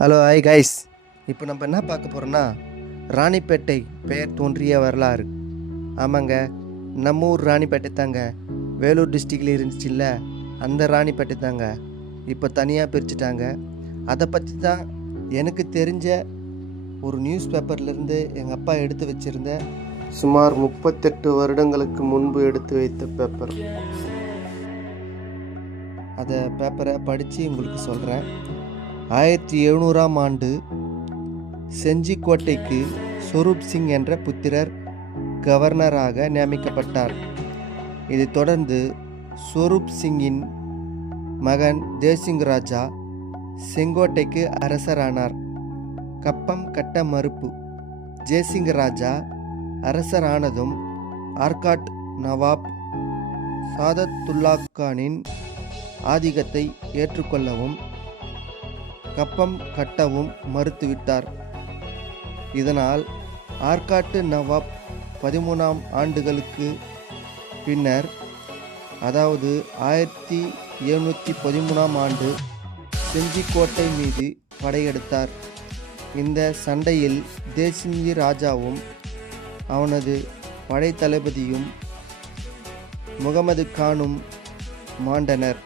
Hello hi guys. இப்போ நம்ம என்ன பார்க்க போகிறோன்னா, ராணிப்பேட்டை பெயர் தோன்றிய வரலாறு. ஆமாங்க, நம்ம ஊர் ராணிப்பேட்டை தாங்க. வேலூர் டிஸ்ட்ரிக்டில் இருந்துச்சுல்ல, அந்த ராணிப்பேட்டை தாங்க இப்போ தனியாக பிரிச்சுட்டாங்க. அதை பற்றி தான் எனக்கு தெரிஞ்ச ஒரு நியூஸ் பேப்பர்லேருந்து எங்கள் அப்பா எடுத்து வச்சுருந்த சுமார் 38 வருடங்களுக்கு முன்பு எடுத்து வைத்த பேப்பர். அதை பேப்பரை படித்து உங்களுக்கு சொல்கிறேன். 1700ஆம் ஆண்டு செஞ்சிக்கோட்டைக்கு ஸ்வரூப் சிங் என்ற புத்திரர் கவர்னராக நியமிக்கப்பட்டார். இதைத் தொடர்ந்து ஸ்வரூப் சிங்கின் மகன் தேசிங் ராஜா செங்கோட்டைக்கு அரசரானார். கப்பம் கட்ட மறுப்பு. ஜெய்சிங் ராஜா அரசரானதும் ஆர்காட் நவாப் சாதத்துல்லா கானின் ஆதிக்கத்தை ஏற்றுக்கொள்ளவும் கப்பம் கட்டவும் மறுத்துவிட்டார். இதனால் ஆர்காட்டு நவாப் 13ஆம் ஆண்டுகளுக்கு பின்னர், அதாவது 1713ஆம் ஆண்டு செஞ்சிக்கோட்டை மீது படையெடுத்தார். இந்த சண்டையில் தேசிங்கி ராஜாவும் அவனது படைத்தளபதியும் முகமது கானும் மாண்டனர்.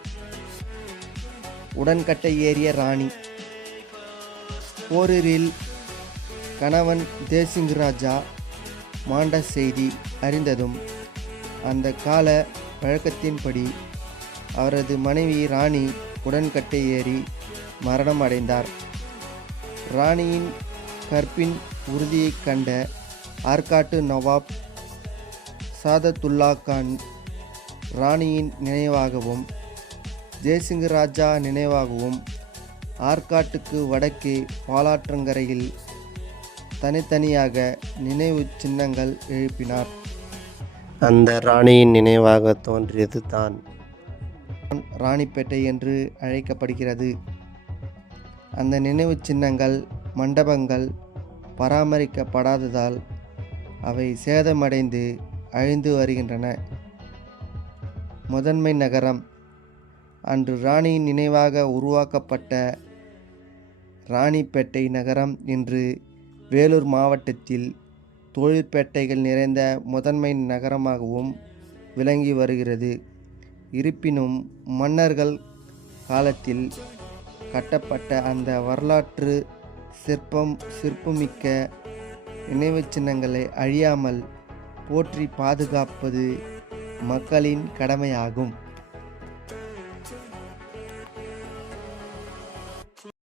உடன்கட்டை ஏறிய ராணி. போரில் கணவன் தேசிங் ராஜா மாண்ட செய்தி அறிந்ததும் அந்த கால வழக்கத்தின்படி அவரது மனைவி ராணி உடன்கட்டை ஏறி மரணம் அடைந்தார். ராணியின் கற்பின் உறுதியைக் கண்ட ஆர்காட்டு நவாப் சாதத்துல்லா கான் ராணியின் நினைவாகவும் ஜெய்சிங் ராஜா நினைவாகவும் ஆர்காட்டுக்கு வடக்கே பாலாற்றங்கரையில் தனித்தனியாக நினைவு சின்னங்கள் எழுப்பினார். அந்த ராணியின் நினைவாக தோன்றியது தான் ராணிப்பேட்டை என்று அழைக்கப்படுகிறது. அந்த நினைவு சின்னங்கள் மண்டபங்கள் பராமரிக்கப்படாததால் அவை சேதமடைந்து அழிந்து வருகின்றன. முதன்மை நகரம். அன்று ராணியின் நினைவாக உருவாக்கப்பட்ட ராணிப்பேட்டை நகரம் இன்று வேலூர் மாவட்டத்தில் தொழிற்பேட்டைகள் நிறைந்த முதன்மை நகரமாகவும் விளங்கி வருகிறது. இருப்பினும் மன்னர்கள் காலத்தில் கட்டப்பட்ட அந்த வரலாற்று சிற்பமிக்க நினைவு சின்னங்களை அழியாமல் போற்றி பாதுகாப்பது மக்களின் கடமையாகும்.